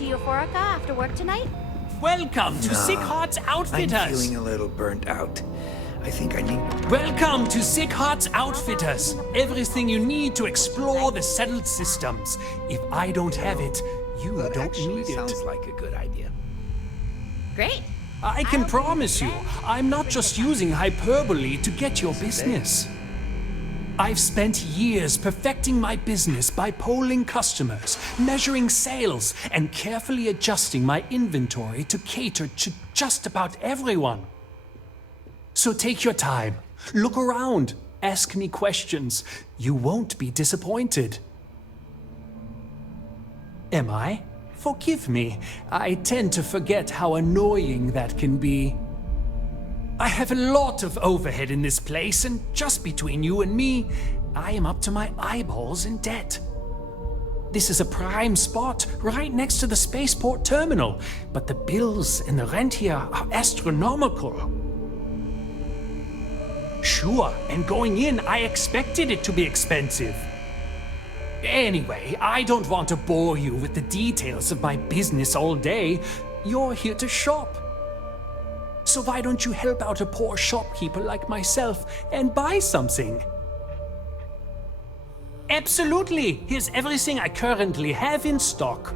to Euphorica after work tonight? Welcome to Sick Heart's Outfitters. I'm feeling a little burnt out. I think I need... Welcome to Sick Heart's Outfitters. Everything you need to explore the settled systems. If I don't have it, you That don't actually need it. sounds like a good idea. Great. I can promise you, I'm not just using hyperbole to get your business. I've spent years perfecting my business by polling customers, measuring sales, and carefully adjusting my inventory to cater to just about everyone. So take your time, look around, ask me questions. You won't be disappointed. Am I? Forgive me, I tend to forget how annoying that can be. I have a lot of overhead in this place, and just between you and me, I am up to my eyeballs in debt. This is a prime spot, right next to the spaceport terminal, but the bills and the rent here are astronomical. Sure, and going in, I expected it to be expensive. Anyway, I don't want to bore you with the details of my business all day. You're here to shop. So why don't you help out a poor shopkeeper like myself and buy something? Absolutely! Here's everything I currently have in stock.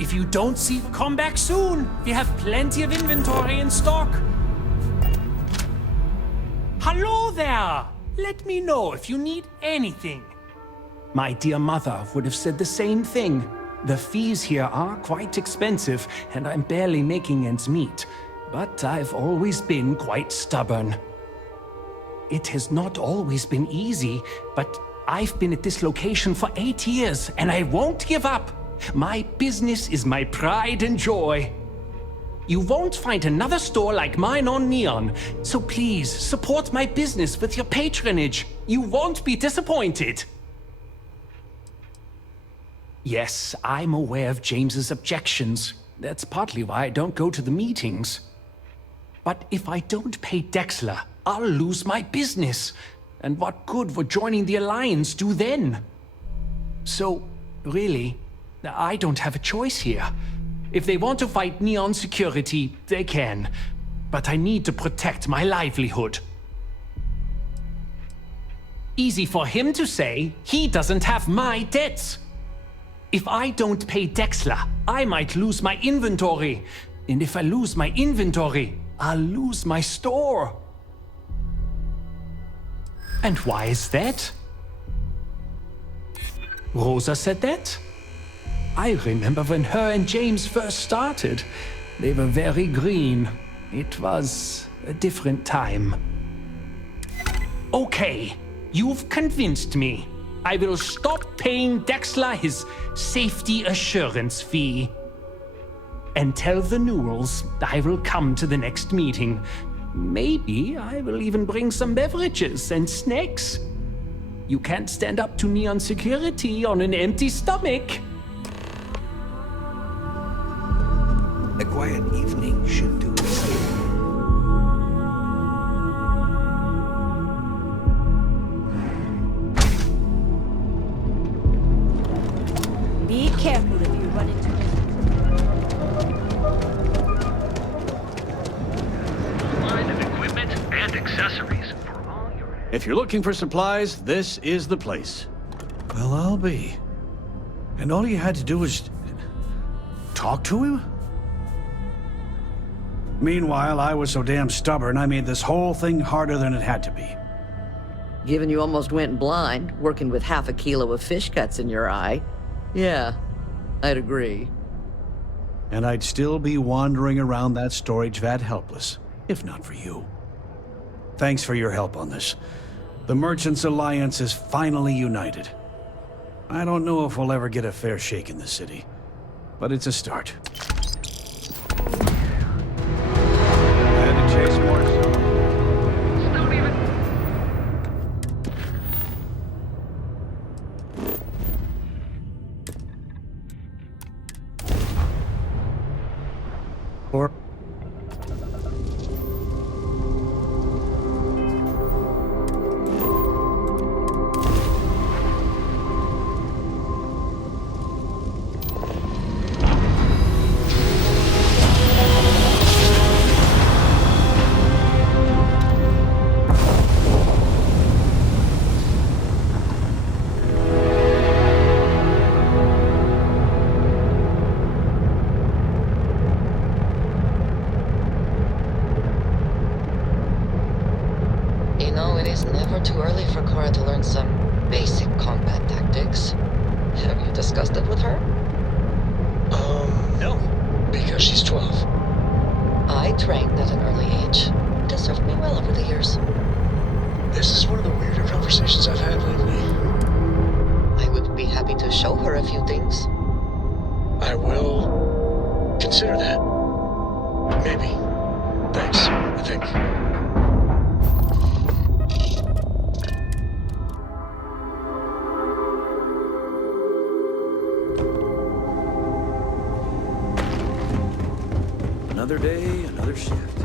If you don't see, come back soon. We have plenty of inventory in stock. Hello there. Let me know if you need anything. My dear mother would have said the same thing. The fees here are quite expensive, and I'm barely making ends meet. But I've always been quite stubborn. It has not always been easy, but I've been at this location for 8 years, and I won't give up. My business is my pride and joy. You won't find another store like mine on Neon, so please support my business with your patronage. You won't be disappointed. Yes, I'm aware of James's objections. That's partly why I don't go to the meetings. But if I don't pay Dexler, I'll lose my business. And what good would joining the Alliance do then? So, really, I don't have a choice here. If they want to fight Neon security, they can. But I need to protect my livelihood. Easy for him to say, he doesn't have my debts. If I don't pay Dexler, I might lose my inventory. And if I lose my inventory, I'll lose my store. And why is that? Rosa said that? I remember when her and James first started. They were very green. It was a different time. Okay, you've convinced me. I will stop paying Dexler his safety assurance fee. And tell the Newells I will come to the next meeting. Maybe I will even bring some beverages and snacks. You can't stand up to Neon security on an empty stomach. A quiet evening should do the same. Be careful if you run into him. Line of equipment and accessories for all your... If you're looking for supplies, this is the place. Well, I'll be. And all you had to do was talk to him? Meanwhile, I was so damn stubborn, I made this whole thing harder than it had to be. Given you almost went blind, working with half a kilo of fish guts in your eye. Yeah, I'd agree. And I'd still be wandering around that storage vat helpless, if not for you. Thanks for your help on this. The Merchants Alliance is finally united. I don't know if we'll ever get a fair shake in the city, but it's a start. Had to chase more. Don't even... Or You know, it is never too early for Cora to learn some basic combat tactics. Have you discussed it with her? No, because she's 12. I trained at an early age. It has served me well over the years. This is one of the weirder conversations I've had lately. I would be happy to show her a few things. I will consider that. Maybe. Thanks, I think. Another day, another shift.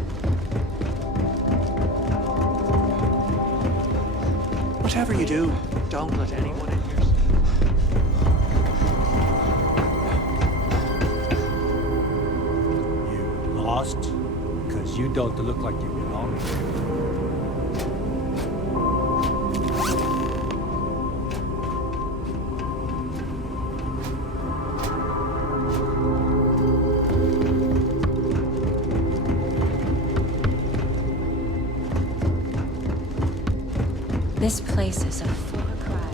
Whatever you do, don't let anyone in here. You lost? Because you don't look like you belong here. This place is a far cry.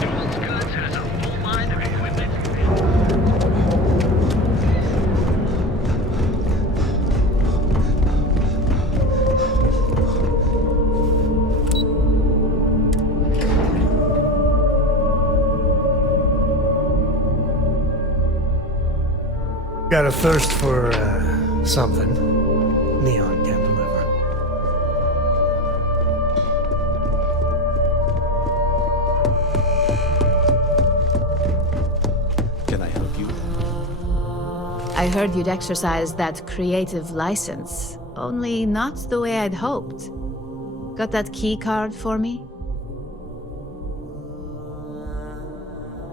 Newell's Goods has a full line of equipment Got a thirst for, something. Neon can deliver. Can I help you? I heard you'd exercise that creative license, only not the way I'd hoped. Got that key card for me?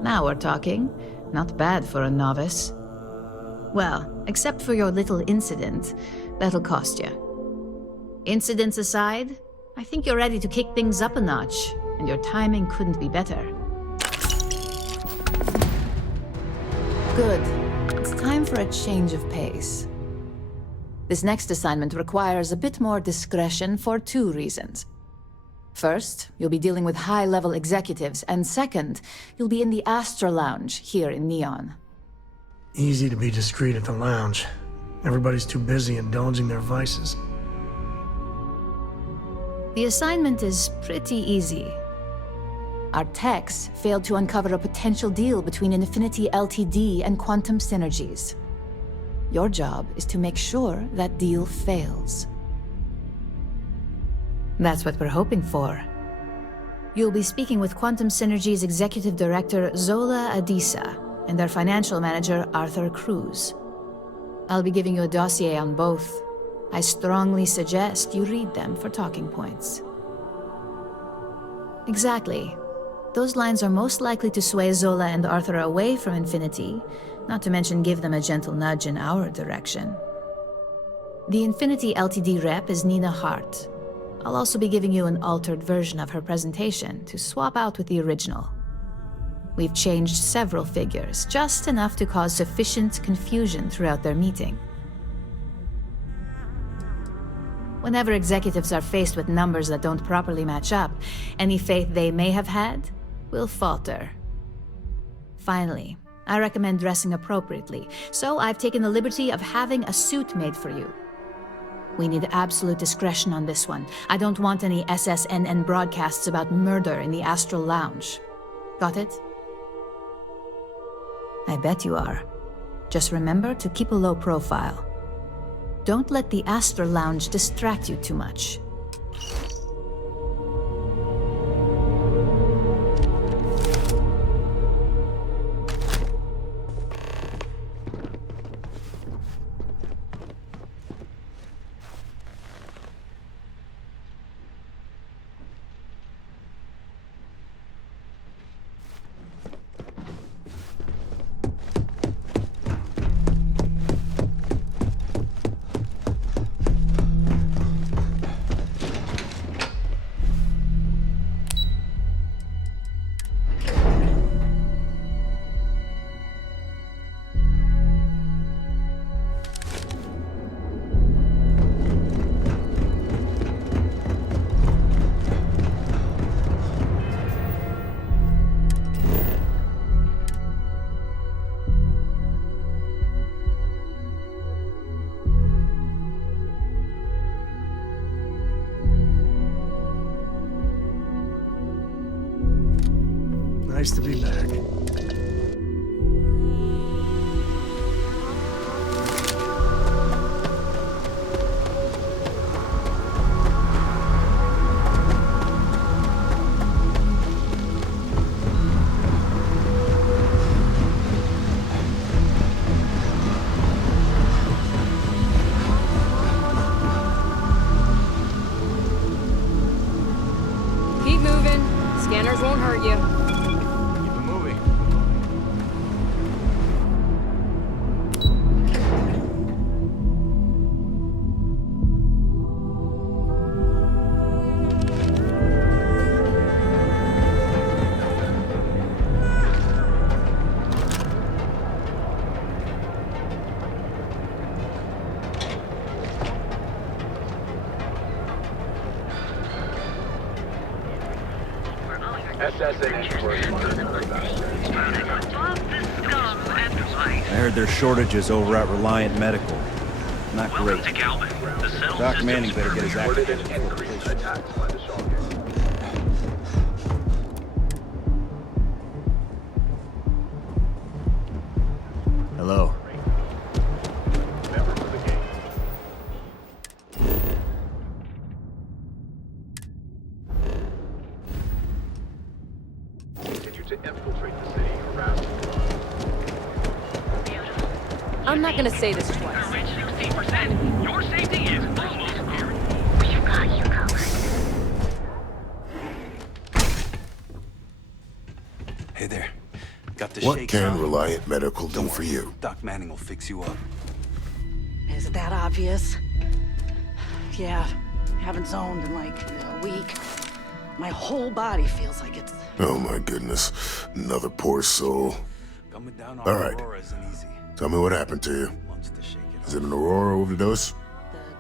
Now we're talking. Not bad for a novice. Well, except for your little incident, that'll cost you. Incidents aside, I think you're ready to kick things up a notch, and your timing couldn't be better. Good. It's time for a change of pace. This next assignment requires a bit more discretion for 2 reasons. First, you'll be dealing with high-level executives, and second, you'll be in the Astra Lounge here in Neon. Easy to be discreet at the lounge. Everybody's too busy indulging their vices. The assignment is pretty easy. Our techs failed to uncover a potential deal between Infinity Ltd. And Quantum Synergies. Your job is to make sure that deal fails. That's what we're hoping for. You'll be speaking with Quantum Synergy's Executive Director, Zola Adisa, and their financial manager, Arthur Cruz. I'll be giving you a dossier on both. I strongly suggest you read them for talking points. Exactly. Those lines are most likely to sway Zola and Arthur away from Infinity, not to mention give them a gentle nudge in our direction. The Infinity Ltd. rep is Nina Hart. I'll also be giving you an altered version of her presentation to swap out with the original. We've changed several figures, just enough to cause sufficient confusion throughout their meeting. Whenever executives are faced with numbers that don't properly match up, any faith they may have had will falter. Finally, I recommend dressing appropriately, so I've taken the liberty of having a suit made for you. We need absolute discretion on this one. I don't want any SSNN broadcasts about murder in the Astral Lounge. Got it? I bet you are. Just remember to keep a low profile. Don't let the Astral Lounge distract you too much. Nice to be back. Keep moving. Scanners won't hurt you. I heard there's shortages over at Reliant Medical. Not great. Doc Manning better get his act together. Hello. I'm not gonna say this twice. Your safety is almost guaranteed. We've got you covered. Hey there. Got this What can Reliant Medical do for you? Doc Manning will fix you up. Is it that obvious? Yeah, haven't zoned in like a week. My whole body feels like it's... Oh my goodness. Another poor soul. Coming down on All right. Aurora isn't easy. Tell me what happened to you. Is it an Aurora overdose?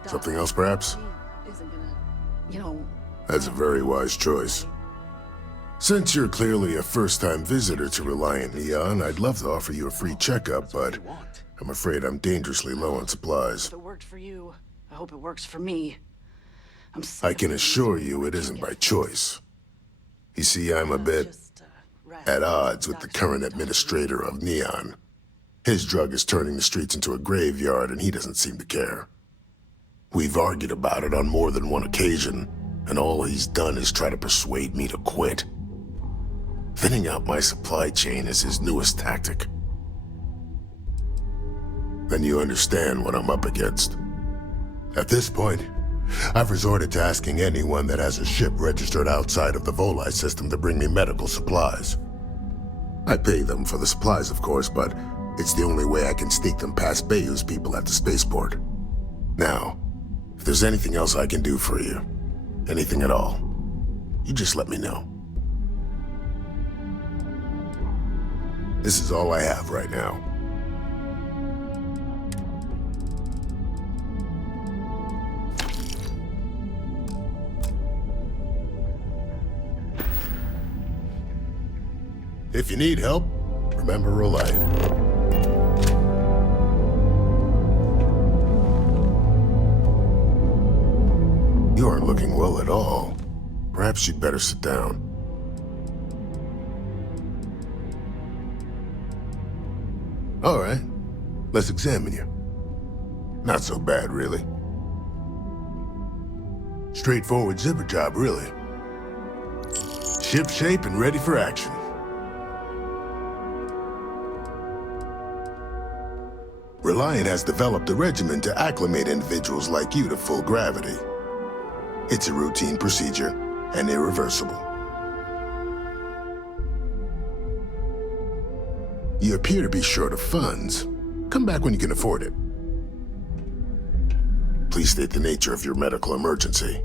Something else, perhaps? Isn't gonna, you know... That's a very wise choice. Since you're clearly a first-time visitor to Reliant Neon, I'd love to offer you a free checkup, but I'm afraid I'm dangerously low on supplies. If it worked for you, I hope it works for me. I can assure you it isn't by choice. You see, I'm a bit at odds with the current administrator of Neon. His drug is turning the streets into a graveyard, and he doesn't seem to care. We've argued about it on more than one occasion, and all he's done is try to persuade me to quit. Thinning out my supply chain is his newest tactic. Then you understand what I'm up against. At this point, I've resorted to asking anyone that has a ship registered outside of the Volii system to bring me medical supplies. I pay them for the supplies, of course, but it's the only way I can sneak them past Bayou's people at the spaceport. Now, if there's anything else I can do for you, anything at all, you just let me know. This is all I have right now. If you need help, remember Reliant. You aren't looking well at all. Perhaps you'd better sit down. All right, let's examine you. Not so bad, really. Straightforward zipper job, really. Ship shape and ready for action. Reliant has developed a regimen to acclimate individuals like you to full gravity. It's a routine procedure and irreversible. You appear to be short of funds. Come back when you can afford it. Please state the nature of your medical emergency.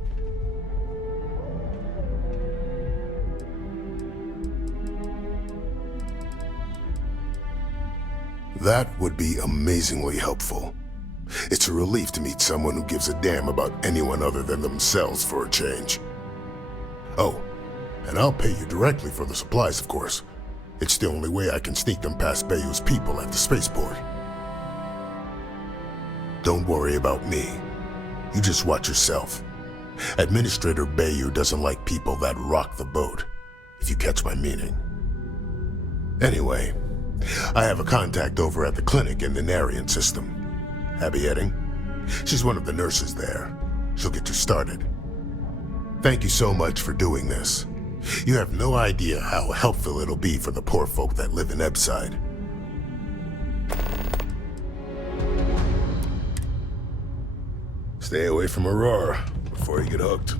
That would be amazingly helpful. It's a relief to meet someone who gives a damn about anyone other than themselves for a change. Oh, and I'll pay you directly for the supplies, of course. It's the only way I can sneak them past Bayou's people at the spaceport. Don't worry about me. You just watch yourself. Administrator Bayou doesn't like people that rock the boat, if you catch my meaning. Anyway, I have a contact over at the clinic in the Narian system. Abby Edding. She's one of the nurses there. She'll get you started. Thank you so much for doing this. You have no idea how helpful it'll be for the poor folk that live in Ebside. Stay away from Aurora before you get hooked.